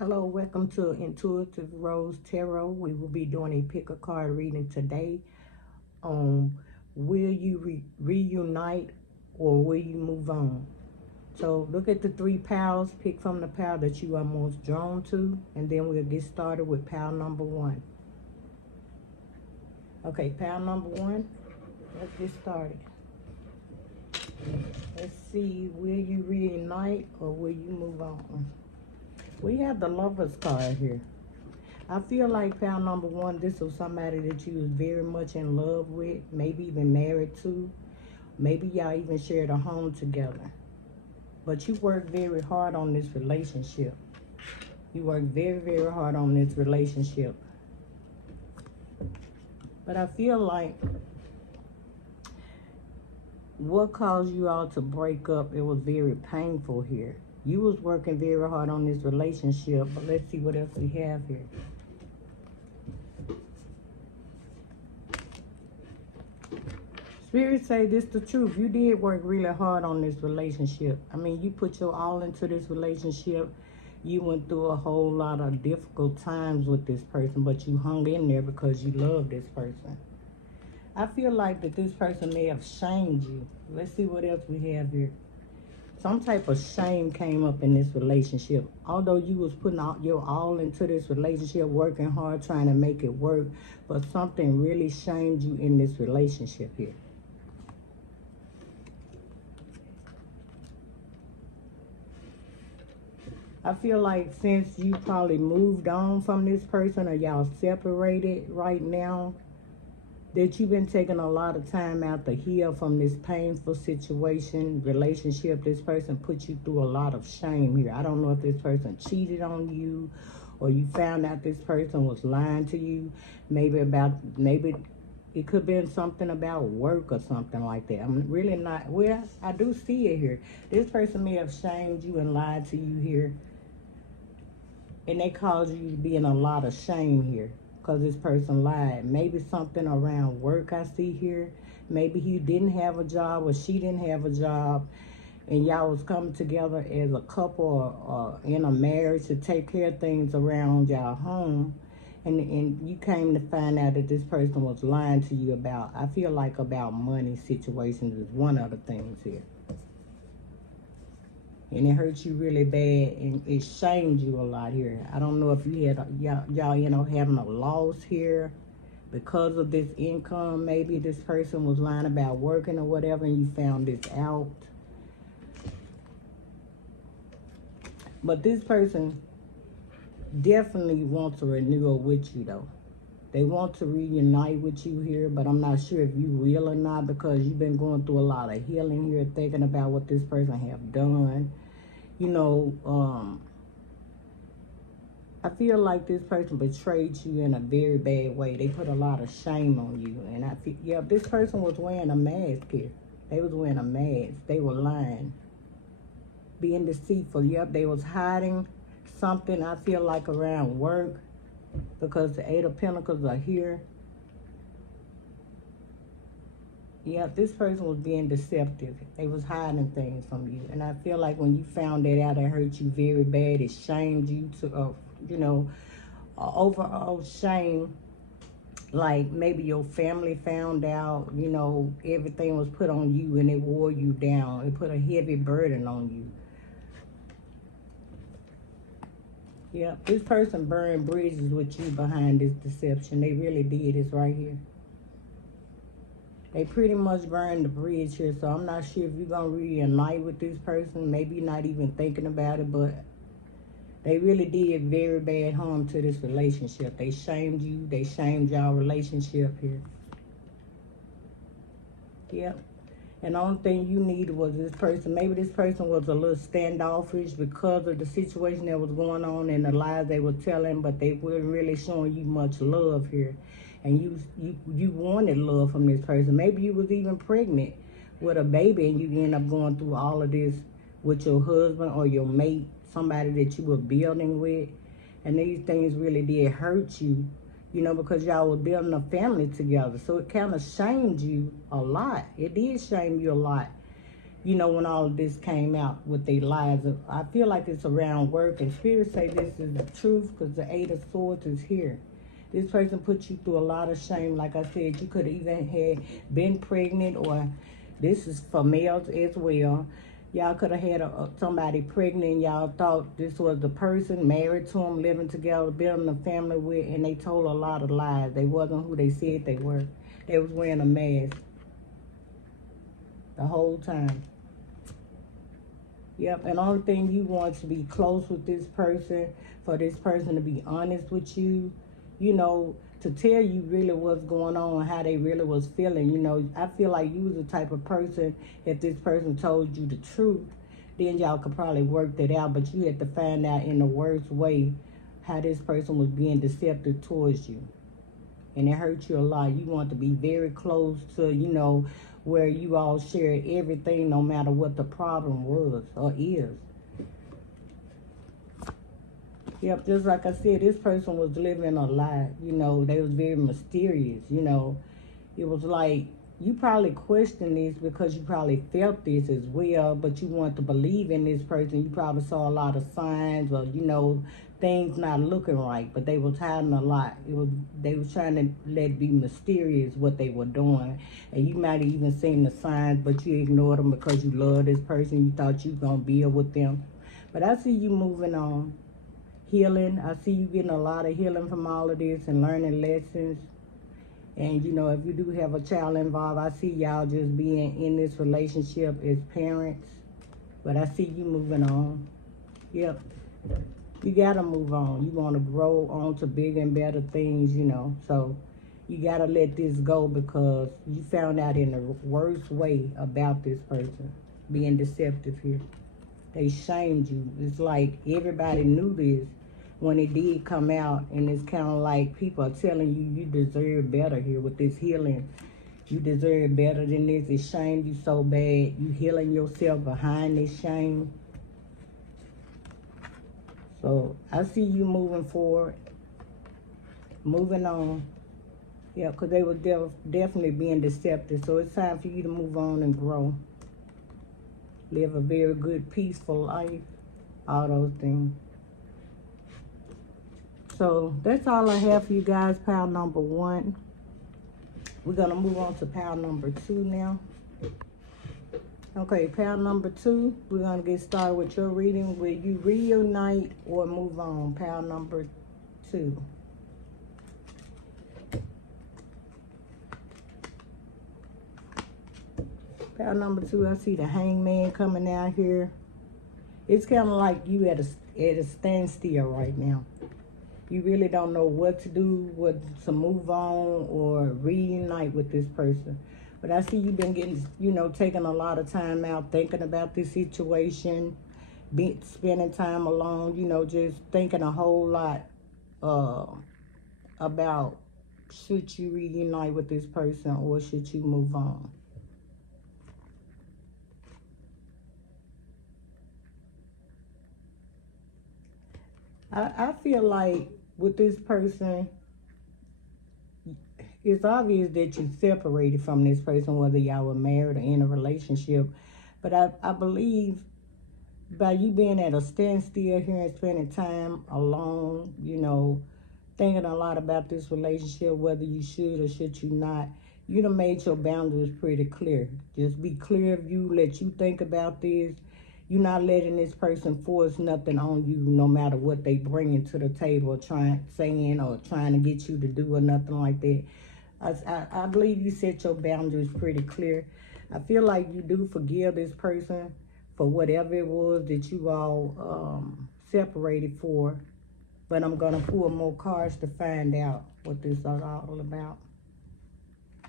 Hello, welcome to Intuitive Rose Tarot. We will be doing a pick a card reading today on will you reunite or will you move on? So look at the three piles, pick from the pile that you are most drawn to, and then we'll get started with pile number one. Okay, pile number one, let's get started. Let's see, will you reunite or will you move on? We have the Lovers card here. I feel like pile number one, this was somebody that you was very much in love with, maybe even married to. Maybe y'all even shared a home together. But you worked very hard on this relationship. You worked very, very hard on this relationship. But I feel like what caused you all to break up, it was very painful here. You was working very hard on this relationship, but let's see what else we have here. Spirit say this the truth. You did work really hard on this relationship. I mean, you put your all into this relationship. You went through a whole lot of difficult times with this person, but you hung in there because you love this person. I feel like that this person may have shamed you. Let's see what else we have here. Some type of shame came up in this relationship. Although you was putting out your all into this relationship, working hard, trying to make it work, but something really shamed you in this relationship here. I feel like since you probably moved on from this person or y'all separated right now, that you've been taking a lot of time out to heal from this painful situation, relationship. This person put you through a lot of shame here. I don't know if this person cheated on you or you found out this person was lying to you. Maybe it could have been something about work or something like that. I'm really not, well, I do see it here. This person may have shamed you and lied to you here. And they caused you to be in a lot of shame here because this person lied. Maybe something around work I see here. Maybe he didn't have a job or she didn't have a job, and y'all was coming together as a couple or in a marriage to take care of things around y'all home. And you came to find out that this person was lying to you about, I feel like about money situations is one of the things here. And it hurt you really bad, and it shamed you a lot here. I don't know if you had y'all having a loss here because of this income. Maybe this person was lying about working or whatever, and you found this out. But this person definitely wants a renewal with you, though. They want to reunite with you here, but I'm not sure if you will or not, because you've been going through a lot of healing here, thinking about what this person have done. You know, I feel like this person betrayed you in a very bad way. They put a lot of shame on you. And I feel, yeah, this person was wearing a mask here. They was wearing a mask. They were lying. Being deceitful. Yep, they was hiding something, I feel like, around work, because the Eight of Pentacles are here. Yeah, this person was being deceptive. They was hiding things from you. And I feel like when you found that out, it hurt you very bad. It shamed you to, overall shame. Like maybe your family found out, everything was put on you and it wore you down. It put a heavy burden on you. Yeah, this person burned bridges with you behind this deception. They really did. It's right here. They pretty much burned the bridge here, so I'm not sure if you're going to reunite with this person. Maybe you're not even thinking about it, but they really did very bad harm to this relationship. They shamed you. They shamed y'all relationship here. Yep. And the only thing you needed was this person. Maybe this person was a little standoffish because of the situation that was going on and the lies they were telling, but they weren't really showing you much love here. And you wanted love from this person. Maybe you was even pregnant with a baby and you end up going through all of this with your husband or your mate, somebody that you were building with. And these things really did hurt you, because y'all were building a family together. So it kind of shamed you a lot. It did shame you a lot. you know, when all of this came out with their lives. I feel like it's around work, and spirits say this is the truth because the Eight of Swords is here. This person put you through a lot of shame. Like I said, you could even have been pregnant, or this is for males as well. Y'all could have had somebody pregnant. Y'all thought this was the person, married to them, living together, building a family with, and they told a lot of lies. They wasn't who they said they were. They was wearing a mask the whole time. Yep, and the only thing you want to be close with this person, for this person to be honest with you, you know, to tell you really what's going on, how they really was feeling. You know, I feel like you was the type of person, if this person told you the truth, then y'all could probably work that out, but you had to find out in the worst way how this person was being deceptive towards you. And it hurt you a lot. You want to be very close to, you know, where you all share everything, no matter what the problem was or is. Yep, just like I said, this person was living a lie. You know, they was very mysterious. You know, it was like you probably questioned this because you probably felt this as well, but you want to believe in this person. You probably saw a lot of signs, or, you know, things not looking right, but they was hiding a lot. They was trying to let it be mysterious what they were doing, and you might have even seen the signs, but you ignored them because you love this person. You thought you was gonna be with them, but I see you moving on, healing. I see you getting a lot of healing from all of this and learning lessons. And, you know, if you do have a child involved, I see y'all just being in this relationship as parents. But I see you moving on. Yep. You got to move on. You want to grow on to bigger and better things, you know. So you got to let this go because you found out in the worst way about this person being deceptive here. They shamed you. It's like everybody knew this when it did come out, and it's kind of like people are telling you, you deserve better here with this healing. You deserve better than this. It shamed you so bad. You healing yourself behind this shame. So I see you moving forward, moving on. Yeah, because they were definitely being deceptive. So it's time for you to move on and grow. Live a very good, peaceful life. All those things. So that's all I have for you guys, pile number 1. We're going to move on to pile number 2 now. Okay, pile number 2, we're going to get started with your reading. Will you reunite or move on? Pile number 2. Pile number 2, I see the Hangman coming out here. It's kind of like you at a standstill right now. You really don't know what to do, what to move on or reunite with this person. But I see you've been getting, you know, taking a lot of time out thinking about this situation, spending time alone, you know, just thinking a whole lot about should you reunite with this person or should you move on. I feel like with this person, it's obvious that you separated from this person, whether y'all were married or in a relationship. But I believe by you being at a standstill here and spending time alone, you know, thinking a lot about this relationship, whether you should or should you not, you done made your boundaries pretty clear. Just be clear of you, let you think about this. You're not letting this person force nothing on you, no matter what they bringing to the table, saying or trying to get you to do or nothing like that. I believe you set your boundaries pretty clear. I feel like you do forgive this person for whatever it was that you all separated for. But I'm going to pull more cards to find out what this is all about.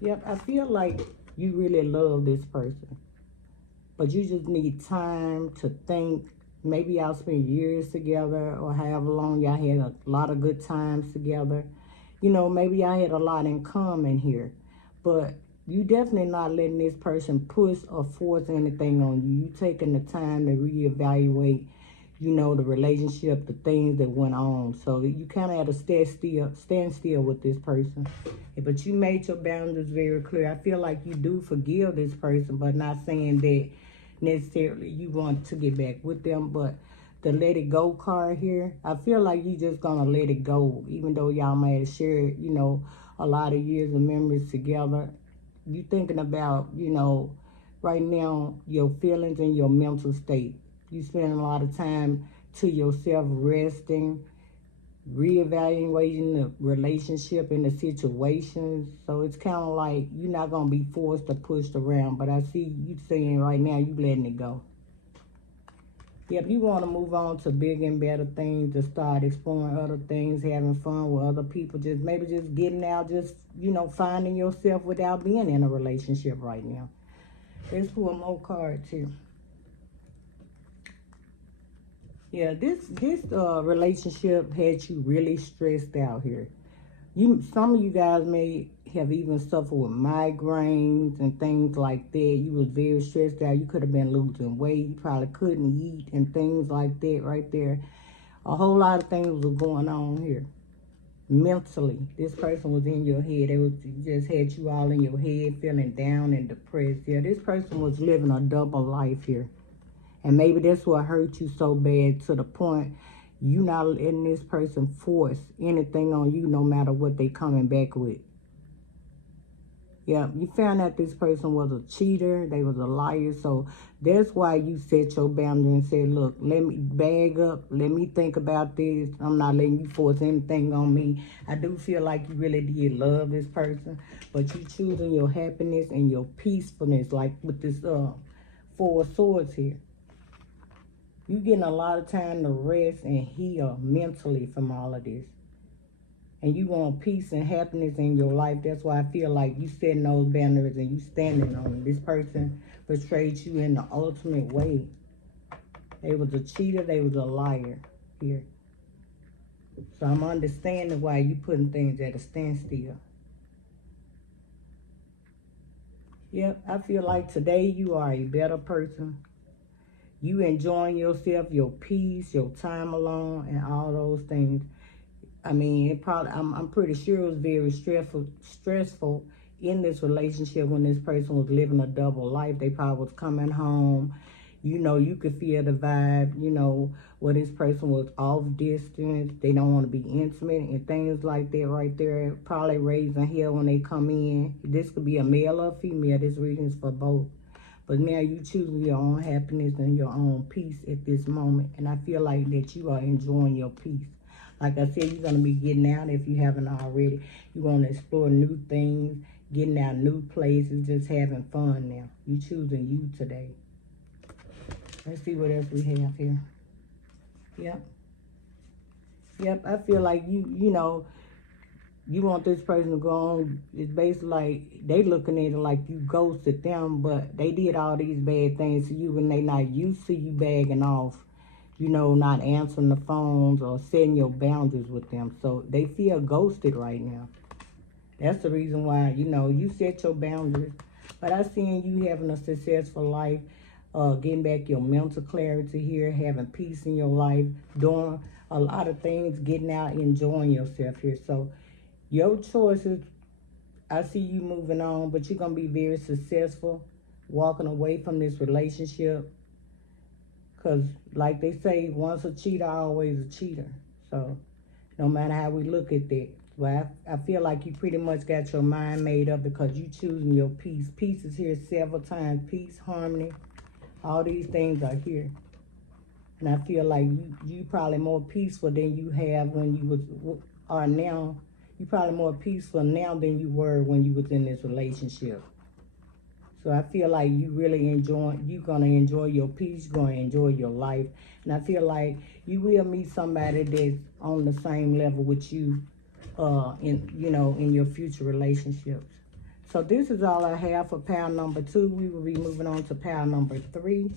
Yep, I feel like you really love this person. But you just need time to think. Maybe y'all spent years together or however long y'all had a lot of good times together. You know, maybe y'all had a lot in common here. But you definitely not letting this person push or force anything on you. You taking the time to reevaluate, you know, the relationship, the things that went on. So you kind of at a standstill with this person. But you made your boundaries very clear. I feel like you do forgive this person, but not saying that necessarily you want to get back with them, but the let it go card here, I feel like you just gonna let it go, even though y'all may have shared, a lot of years of memories together. You thinking about, right now, your feelings and your mental state. You spend a lot of time to yourself resting, reevaluating the relationship and the situations. So it's kind of like you're not going to be forced or pushed around. But I see you saying right now you letting it go. Yep, you want to move on to bigger and better things, to start exploring other things, having fun with other people, maybe just getting out, finding yourself without being in a relationship right now. Let's pull more cards here. Yeah, this relationship had you really stressed out here. Some of you guys may have even suffered with migraines and things like that. You was very stressed out. You could have been losing weight. You probably couldn't eat and things like that right there. A whole lot of things was going on here. Mentally, this person was in your head. Just had you all in your head, feeling down and depressed. Yeah, this person was living a double life here. And maybe that's what hurt you so bad to the point you not letting this person force anything on you no matter what they coming back with. Yeah, you found out this person was a cheater. They was a liar. So that's why you set your boundary and said, look, let me bag up. Let me think about this. I'm not letting you force anything on me. I do feel like you really did love this person, but you choosing your happiness and your peacefulness, like with this Four of Swords here. You getting a lot of time to rest and heal mentally from all of this. And you want peace and happiness in your life. That's why I feel like you setting those boundaries and you standing on them. This person betrayed you in the ultimate way. They was a cheater. They was a liar here. So I'm understanding why you putting things at a standstill. Yep, I feel like today you are a better person. You enjoying yourself, your peace, your time alone, and all those things. I mean, I'm pretty sure it was very stressful in this relationship when this person was living a double life. They probably was coming home. You could feel the vibe, where this person was off distance. They don't want to be intimate and things like that right there. Probably raising hell when they come in. This could be a male or female. This reading is for both. But now you choosing your own happiness and your own peace at this moment. And I feel like that you are enjoying your peace. Like I said, you're going to be getting out if you haven't already. You're going to explore new things, getting out new places, just having fun now. You choosing you today. Let's see what else we have here. Yep, I feel like you want this person to go on. It's basically like they looking at it like you ghosted them, but they did all these bad things to you and they not used to you bagging off, not answering the phones or setting your boundaries with them. So they feel ghosted right now. That's the reason why, you set your boundaries. But I seen you having a successful life, getting back your mental clarity here, having peace in your life, doing a lot of things, getting out, enjoying yourself here. So your choices, I see you moving on, but you're going to be very successful walking away from this relationship. Because like they say, once a cheater, always a cheater. So no matter how we look at that. Well, I feel like you pretty much got your mind made up because you choosing your peace. Peace is here several times. Peace, harmony, all these things are here. And I feel like you probably more peaceful than you have when you are now. You probably more peaceful now than you were when you was in this relationship. So I feel like you're going to enjoy your peace, you're going to enjoy your life. And I feel like you will meet somebody that's on the same level with you in your future relationships. So this is all I have for pile number 2. We will be moving on to pile number 3.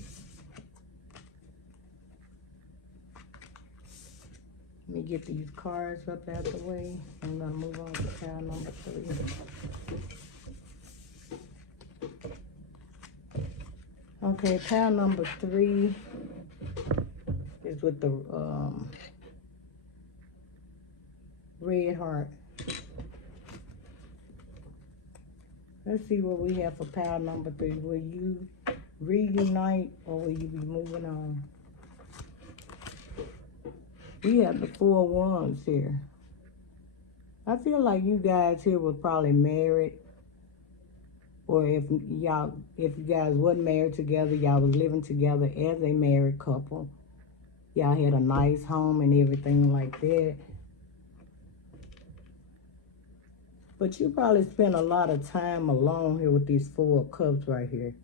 Let me get these cards up out the way. I'm going to move on to pile number 3. Okay, pile number 3 is with the red heart. Let's see what we have for pile number 3. Will you reunite, or will you be moving on? We have the 4 wands here. I feel like you guys here were probably married, or if you guys wasn't married together, y'all was living together as a married couple. Y'all had a nice home and everything like that. But you probably spent a lot of time alone here with these 4 of Cups right here.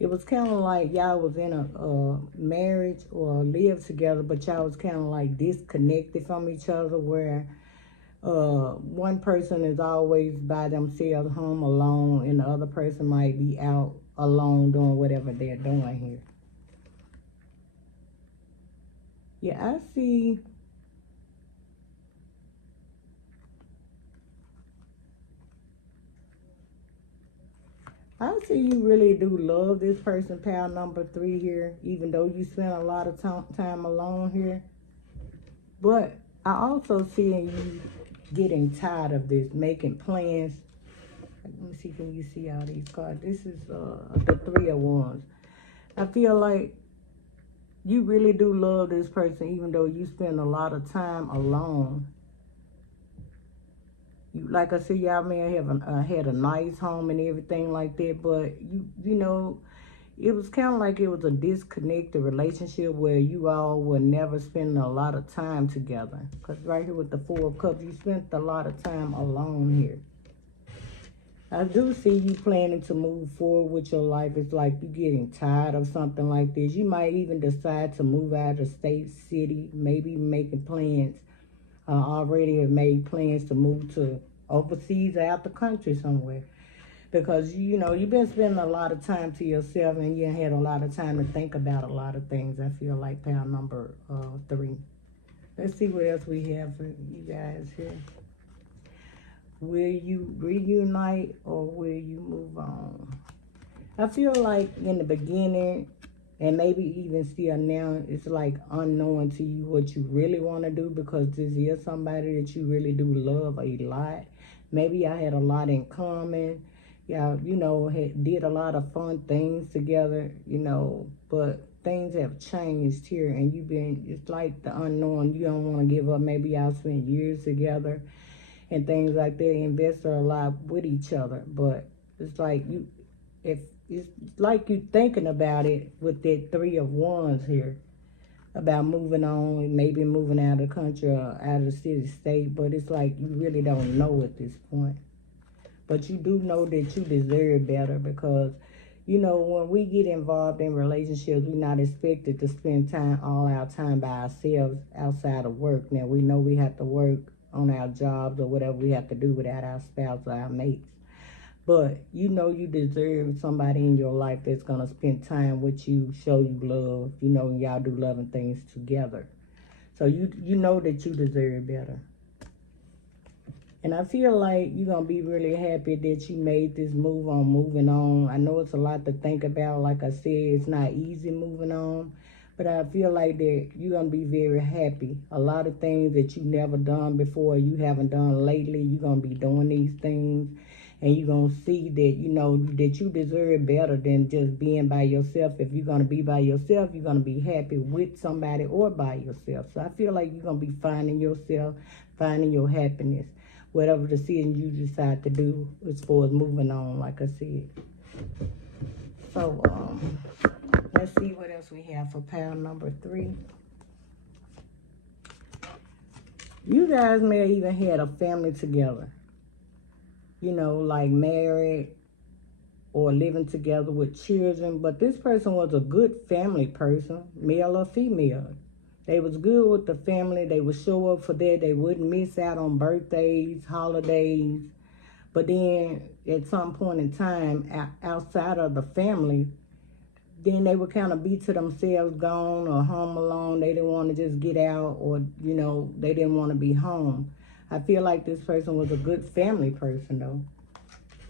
It was kind of like y'all was in a marriage or lived together, but y'all was kind of like disconnected from each other, where one person is always by themselves home alone, and the other person might be out alone doing whatever they're doing here. Yeah, I see you really do love this person, pal number 3 here, even though you spent a lot of time alone here. But I also see you getting tired of this, making plans. Let me see, can you see all these cards? This is the 3 of Wands. I feel like you really do love this person, even though you spend a lot of time alone. Like I said, y'all may have had a nice home and everything like that, but you know, it was kind of like it was a disconnected relationship where you all were never spending a lot of time together. Because right here with the 4 of Cups, you spent a lot of time alone here. I do see you planning to move forward with your life. It's like you getting tired of something like this. You might even decide to move out of state, city, maybe making plans. Already have made plans to move to overseas or out the country somewhere, because you know you've been spending a lot of time to yourself and you had a lot of time to think about a lot of things. I feel like pal number 3. Let's see what else we have for you guys here. Will you reunite or will you move on? I feel like in the beginning, and maybe even still now, it's like unknown to you what you really want to do, because this is somebody that you really do love a lot. Maybe I had a lot in common. Y'all, you know, did a lot of fun things together, you know, but things have changed here, and it's like the unknown. You don't want to give up. Maybe y'all spent years together and things like that, invested a lot with each other, but it's like it's like you thinking about it with that 3 of Wands here, about moving on, maybe moving out of the country or out of the city, state, but it's like you really don't know at this point. But you do know that you deserve better, because, you know, when we get involved in relationships, we're not expected to spend all our time by ourselves outside of work. Now, we know we have to work on our jobs or whatever we have to do without our spouse or our mates. But you know you deserve somebody in your life that's going to spend time with you, show you love, you know, y'all do loving things together. So you know that you deserve better. And I feel like you're going to be really happy that you made this move on moving on. I know it's a lot to think about. Like I said, it's not easy moving on. But I feel like that you're going to be very happy. A lot of things that you never done before, you haven't done lately, you're going to be doing these things. And you're going to see that, you know, that you deserve better than just being by yourself. If you're going to be by yourself, you're going to be happy with somebody or by yourself. So I feel like you're going to be finding yourself, finding your happiness, whatever decision you decide to do as far as moving on, like I said. So, let's see what else we have for pile number 3. You guys may have even had a family together. You know, like married or living together with children. But this person was a good family person, male or female. They was good with the family. They would show up for that. They wouldn't miss out on birthdays, holidays. But then at some point in time, outside of the family, then they would kind of be to themselves, gone or home alone. They didn't want to just get out, or, you know, they didn't want to be home. I feel like this person was a good family person, though.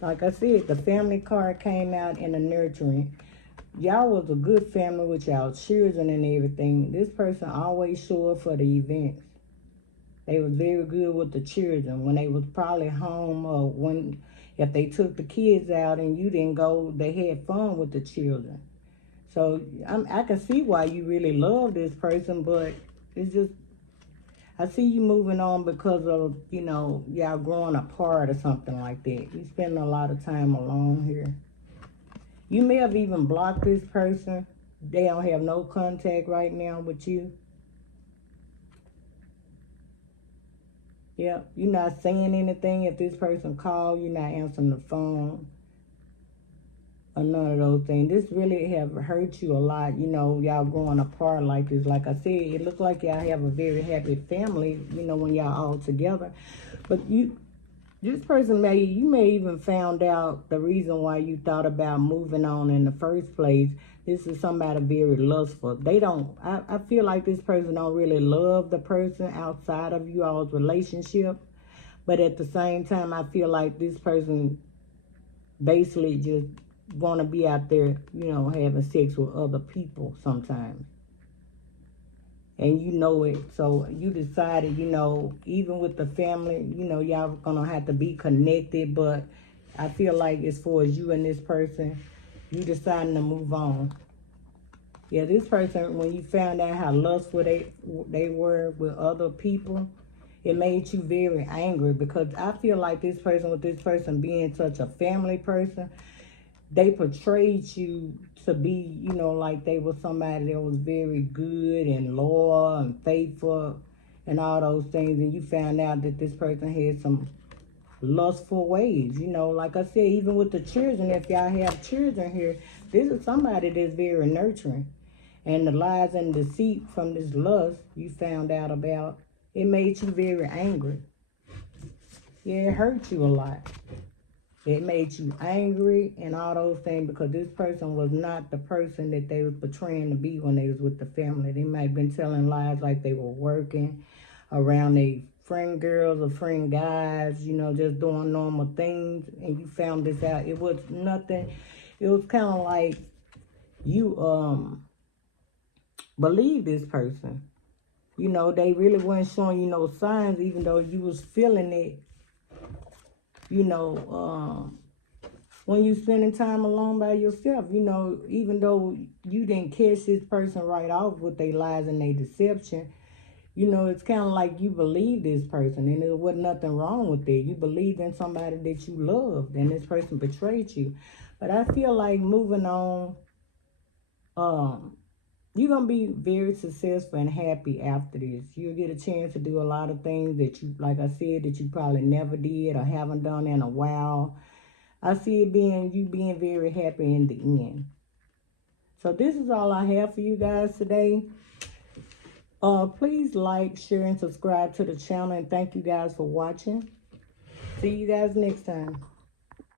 Like I said, the family card came out in the nurturing. Y'all was a good family with y'all children and everything. This person always showed up for the events. They was very good with the children when they was probably home, or when If they took the kids out and you didn't go, they had fun with the children. So I can see why you really love this person, but it's just, I see you moving on because of, y'all growing apart or something like that. You spend a lot of time alone here. You may have even blocked this person. They don't have no contact right now with you. Yep, you're not saying anything. If this person calls, you're not answering the phone or none of those things. This really have hurt you a lot, y'all growing apart like this. Like I said, it looks like y'all have a very happy family, when y'all all together. But this person you may even found out the reason why you thought about moving on in the first place. This is somebody very lustful. I feel like this person don't really love the person outside of you all's relationship. But at the same time, I feel like this person basically just want to be out there, having sex with other people sometimes. And you know it. So you decided, even with the family, y'all going to have to be connected. But I feel like as far as you and this person, you deciding to move on. Yeah, this person, when you found out how lustful they were with other people, it made you very angry, because I feel like this person being such a family person, they portrayed you to be, like they were somebody that was very good and loyal and faithful and all those things. And you found out that this person had some lustful ways, like I said, even with the children. If y'all have children here, this is somebody that's very nurturing. And the lies and deceit from this lust you found out about, it made you very angry. Yeah, it hurt you a lot. It made you angry and all those things, because this person was not the person that they was portraying to be when they was with the family. They might have been telling lies like they were working around their friend girls or friend guys, just doing normal things. And you found this out. It was nothing. It was kind of like you believe this person. They really weren't showing you no signs, even though you was feeling it, when you spending time alone by yourself, even though you didn't catch this person right off with their lies and their deception, it's kind of like you believe this person, and there wasn't nothing wrong with it. You believed in somebody that you loved, and this person betrayed you. But I feel like moving on, you're going to be very successful and happy after this. You'll get a chance to do a lot of things that you, like I said, that you probably never did or haven't done in a while. I see it you being very happy in the end. So this is all I have for you guys today. Please like, share, and subscribe to the channel. And thank you guys for watching. See you guys next time.